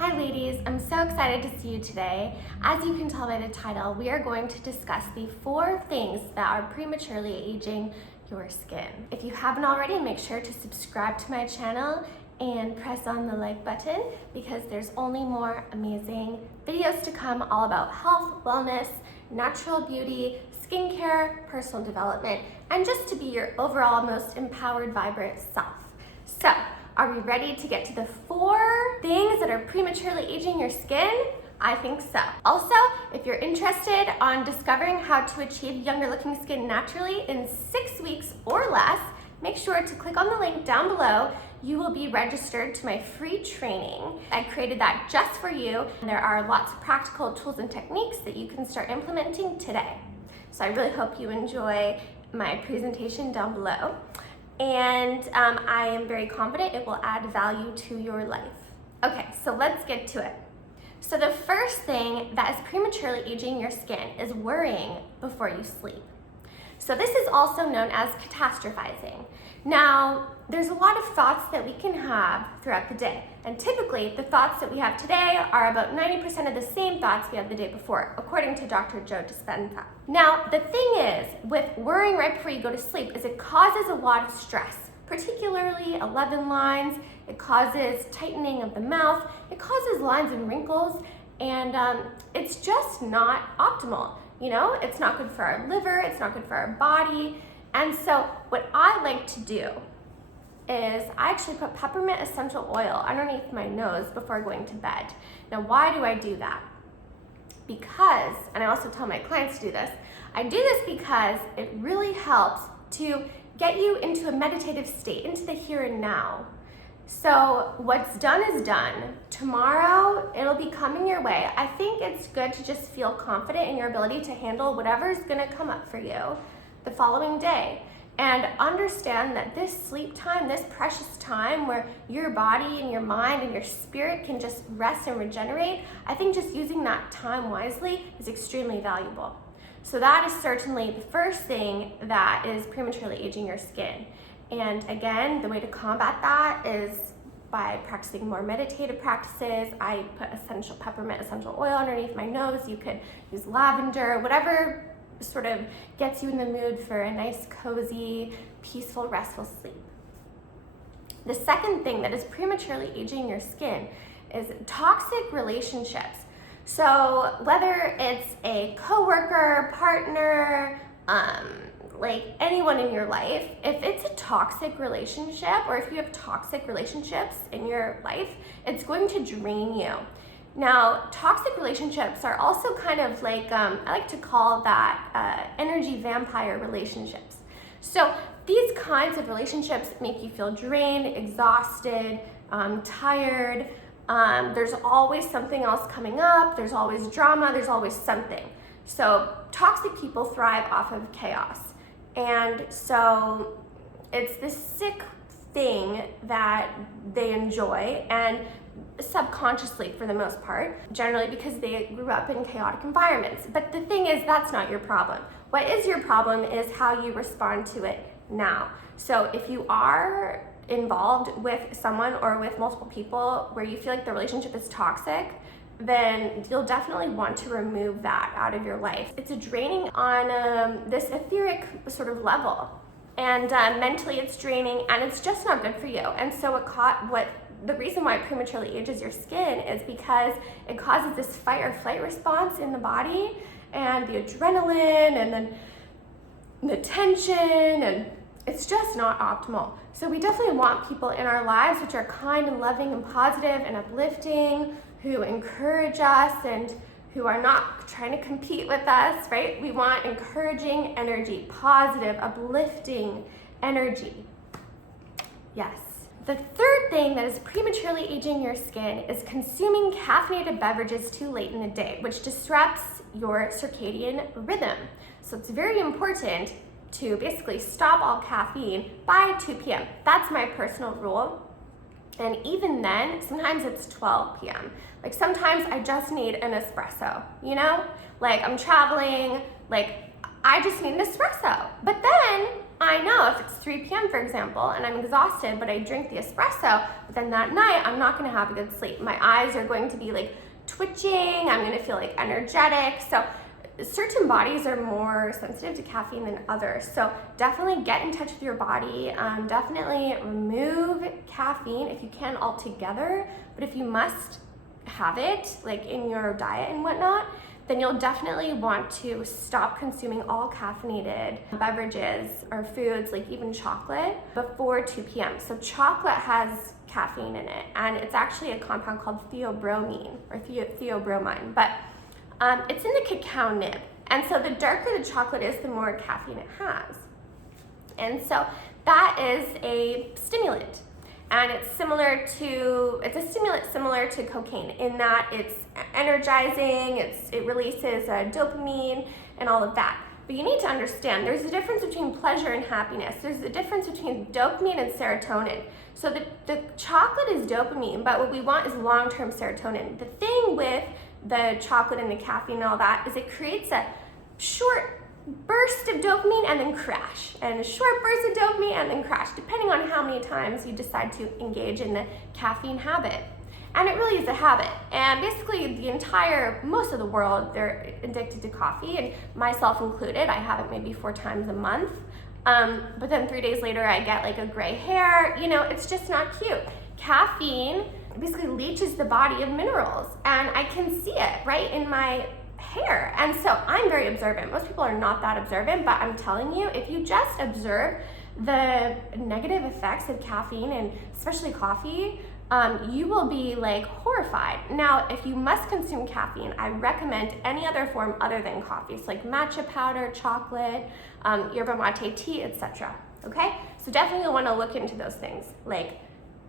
Hi ladies, I'm so excited to see you today. As you can tell by the title, we are going to discuss the 4 things that are prematurely aging your skin. If you haven't already, make sure to subscribe to my channel and press on the like button because there's only more amazing videos to come all about health, wellness, natural beauty, skincare, personal development, and just to be your overall most empowered, vibrant self. So, are we ready to get to the 4 things that are prematurely aging your skin? I think so. Also, if you're interested on discovering how to achieve younger looking skin naturally in 6 weeks or less, make sure to click on the link down below. You will be registered to my free training. I created that just for you. There are lots of practical tools and techniques that you can start implementing today. So I really hope you enjoy my presentation down below. And I am very confident it will add value to your life. Okay, so let's get to it. So the first thing that is prematurely aging your skin is worrying before you sleep. So this is also known as catastrophizing. Now, there's a lot of thoughts that we can have throughout the day. And typically, the thoughts that we have today are about 90% of the same thoughts we had the day before, according to Dr. Joe Dispenza. Now, the thing is, with worrying right before you go to sleep, is it causes a lot of stress, particularly 11 lines. It causes tightening of the mouth. It causes lines and wrinkles, and it's just not optimal. You know, it's not good for our liver. It's not good for our body. And so what I like to do is I actually put peppermint essential oil underneath my nose before going to bed. Now, why do I do that? Because, and I also tell my clients to do this, I do this because it really helps to get you into a meditative state, into the here and now. So what's done is done. Tomorrow, it'll be coming your way. I think it's good to just feel confident in your ability to handle whatever's gonna come up for you the following day. And understand that this sleep time, this precious time where your body and your mind and your spirit can just rest and regenerate, I think just using that time wisely is extremely valuable. So that is certainly the first thing that is prematurely aging your skin. And again, the way to combat that is by practicing more meditative practices. I put peppermint essential oil underneath my nose. You could use lavender, whatever sort of gets you in the mood for a nice, cozy, peaceful, restful sleep. The second thing that is prematurely aging your skin is toxic relationships. So whether it's a coworker, partner, like anyone in your life, if it's a toxic relationship or if you have toxic relationships in your life, it's going to drain you. Now, toxic relationships are also kind of like, I like to call that energy vampire relationships. So these kinds of relationships make you feel drained, exhausted, tired. There's always something else coming up. There's always drama. There's always something. So toxic people thrive off of chaos. And so it's this sick thing that they enjoy, and subconsciously for the most part, generally because they grew up in chaotic environments. But the thing is, that's not your problem. What is your problem is how you respond to it now. So if you are involved with someone or with multiple people where you feel like the relationship is toxic, then you'll definitely want to remove that out of your life. It's a draining on this etheric sort of level. And mentally it's draining, and it's just not good for you. And so the reason why it prematurely ages your skin is because it causes this fight or flight response in the body, and the adrenaline, and then the tension, and it's just not optimal. So we definitely want people in our lives which are kind and loving and positive and uplifting, who encourage us and who are not trying to compete with us, right? We want encouraging energy, positive, uplifting energy. Yes. The third thing that is prematurely aging your skin is consuming caffeinated beverages too late in the day, which disrupts your circadian rhythm. So it's very important to basically stop all caffeine by 2 p.m. That's my personal rule. And even then, sometimes it's 12 p.m. Like sometimes I just need an espresso, you know? Like I'm traveling, like I just need an espresso. But then I know if it's 3 p.m. for example, and I'm exhausted, but I drink the espresso, but then that night I'm not gonna have a good sleep. My eyes are going to be like twitching, I'm gonna feel like energetic. So certain bodies are more sensitive to caffeine than others. So definitely get in touch with your body. Definitely remove caffeine if you can altogether, but if you must have it like in your diet and whatnot, then you'll definitely want to stop consuming all caffeinated beverages or foods, like even chocolate, before 2 p.m. So chocolate has caffeine in it, and it's actually a compound called theobromine or theobromine, but it's in the cacao nib. And so the darker the chocolate is, the more caffeine it has. And so that is a stimulant. And it's a stimulant similar to cocaine in that it's energizing, it releases dopamine and all of that. But you need to understand there's a difference between pleasure and happiness. There's a difference between dopamine and serotonin. So the chocolate is dopamine, but what we want is long-term serotonin. The thing with the chocolate and the caffeine and all that is it creates a short burst of dopamine and then crash, and a short burst of dopamine and then crash, depending on how many times you decide to engage in the caffeine habit. And it really is a habit. And basically most of the world, they're addicted to coffee, and myself included. I have it maybe 4 times a month. But then 3 days later I get like a gray hair. You know, it's just not cute. Caffeine basically leaches the body of minerals, and I can see it right in my hair. And so I'm very observant. Most people are not that observant, but I'm telling you, if you just observe the negative effects of caffeine and especially coffee, you will be like horrified. Now, if you must consume caffeine, I recommend any other form other than coffee. So like matcha powder, chocolate, yerba mate tea, etc. Okay? So definitely you'll want to look into those things like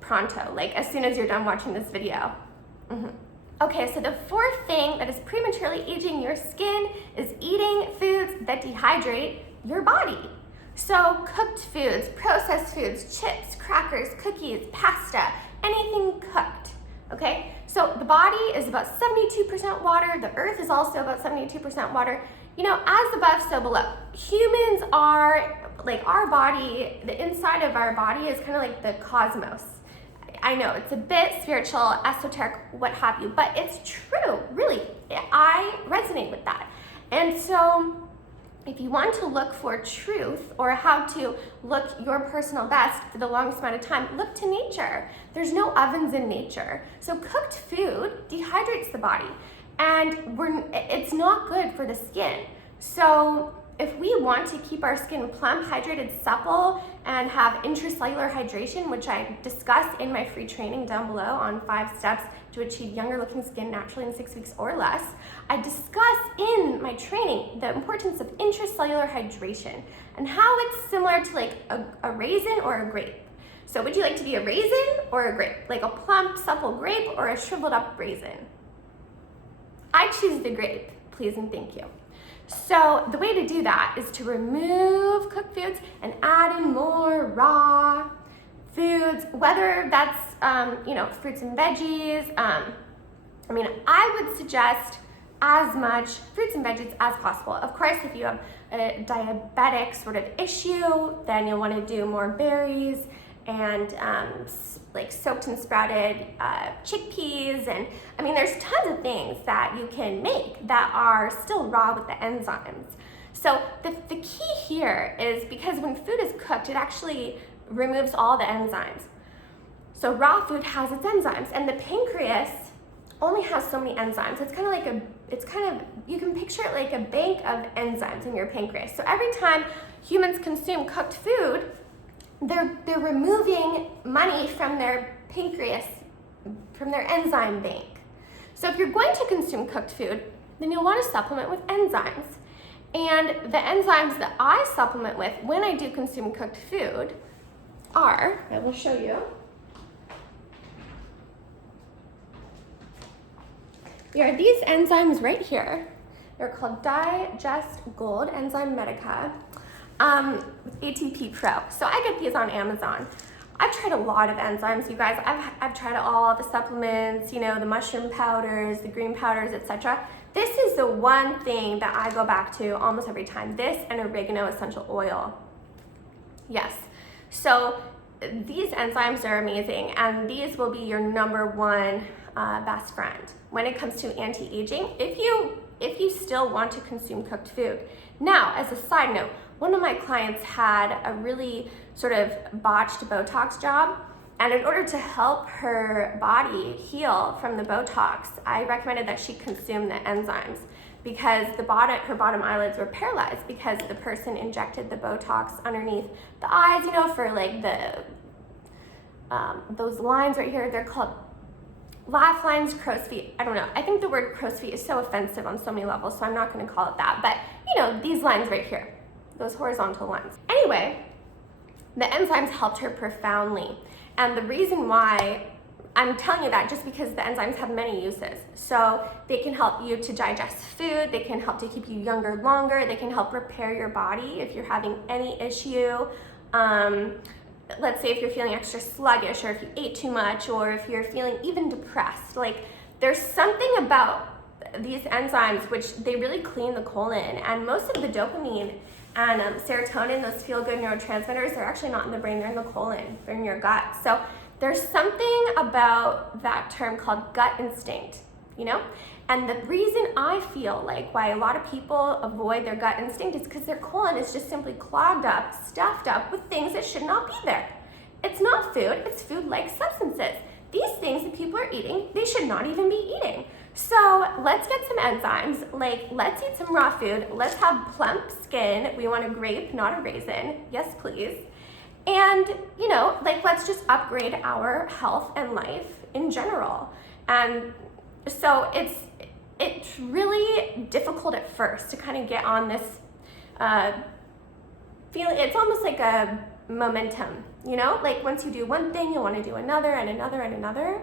pronto, like as soon as you're done watching this video. Okay, so the 4th thing that is prematurely aging your skin is eating foods that dehydrate your body. So cooked foods, processed foods, chips, crackers, cookies, pasta, anything cooked, okay? So the body is about 72% water. The earth is also about 72% water. You know, as above, so below. Humans are, like our body, the inside of our body is kind of like the cosmos. I know it's a bit spiritual, esoteric, what have you, but it's true, really. I resonate with that. And so if you want to look for truth or how to look your personal best for the longest amount of time, look to nature. There's no ovens in nature. So cooked food dehydrates the body, and it's not good for the skin. So if we want to keep our skin plump, hydrated, supple, and have intracellular hydration, which I discuss in my free training down below on 5 steps to achieve younger looking skin naturally in 6 weeks or less, I discuss in my training the importance of intracellular hydration and how it's similar to like a raisin or a grape. So would you like to be a raisin or a grape? Like a plump, supple grape or a shriveled up raisin? I choose the grape, please and thank you. So the way to do that is to remove cooked foods and add in more raw foods, whether that's, fruits and veggies. I would suggest as much fruits and veggies as possible. Of course, if you have a diabetic sort of issue, then you'll want to do more berries and like soaked and sprouted chickpeas, and there's tons of things that you can make that are still raw with the enzymes. So the key here is because when food is cooked, it actually removes all the enzymes. So raw food has its enzymes, and the pancreas only has so many enzymes. You can picture it like a bank of enzymes in your pancreas. So every time humans consume cooked food, they're removing money from their pancreas, from their enzyme bank. So if you're going to consume cooked food, then you'll want to supplement with enzymes. And the enzymes that I supplement with when I do consume cooked food are, I will show you. There are these enzymes right here. They're called Digest Gold Enzyme Medica. With ATP Pro. So I get these on Amazon. I've tried a lot of enzymes, you guys. I've tried all the supplements, the mushroom powders, the green powders, etc. This is the one thing that I go back to almost every time. This and oregano essential oil. Yes. So these enzymes are amazing, and these will be your number one best friend when it comes to anti-aging if you still want to consume cooked food. Now, as a side note, one of my clients had a really sort of botched Botox job, and in order to help her body heal from the Botox, I recommended that she consume the enzymes, because her bottom eyelids were paralyzed because the person injected the Botox underneath the eyes, you know, for like those lines right here. They're called laugh lines, crow's feet. I don't know. I think the word crow's feet is so offensive on so many levels, so I'm not going to call it that. But, you know, these lines right here, those horizontal lines. Anyway, the enzymes helped her profoundly. And the reason why I'm telling you that just because the enzymes have many uses. So they can help you to digest food, they can help to keep you younger longer, they can help repair your body if you're having any issue. Let's say if you're feeling extra sluggish, or if you ate too much, or if you're feeling even depressed. Like, there's something about these enzymes which they really clean the colon, and most of the dopamine and serotonin, those feel-good neurotransmitters, they're actually not in the brain, they're in the colon, they're in your gut. So there's something about that term called gut instinct, you know? And the reason I feel like why a lot of people avoid their gut instinct is because their colon is just simply clogged up, stuffed up with things that should not be there. It's not food, it's food-like substances. These things that people are eating, they should not even be eating. So let's get some enzymes, like let's eat some raw food, let's have plump skin. We want a grape, not a raisin, yes please. And, you know, like, let's just upgrade our health and life in general. And so it's really difficult at first to kind of get on this feeling. It's almost like a momentum, you know? Like, once you do one thing, you want to do another and another and another.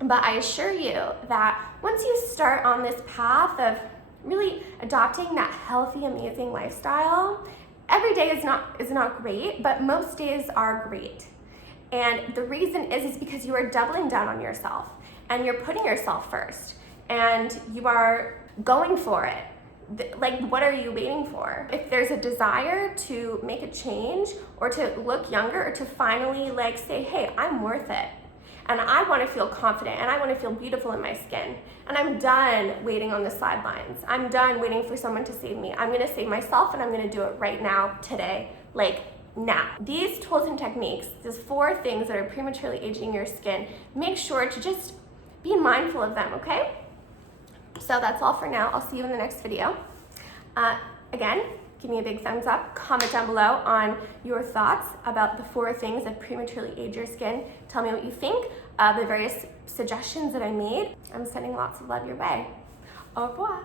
But I assure you that once you start on this path of really adopting that healthy, amazing lifestyle, every day is not great, but most days are great. And the reason is because you are doubling down on yourself, and you're putting yourself first, and you are going for it. Like, what are you waiting for? If there's a desire to make a change, or to look younger, or to finally like say, hey, I'm worth it, and I want to feel confident, and I want to feel beautiful in my skin, and I'm done waiting on the sidelines. I'm done waiting for someone to save me. I'm going to save myself, and I'm going to do it right now, today, like now. These tools and techniques, these 4 things that are prematurely aging your skin, make sure to just be mindful of them, okay? So that's all for now. I'll see you in the next video. Again, give me a big thumbs up. Comment down below on your thoughts about the 4 things that prematurely age your skin. Tell me what you think of the various suggestions that I made. I'm sending lots of love your way. Au revoir.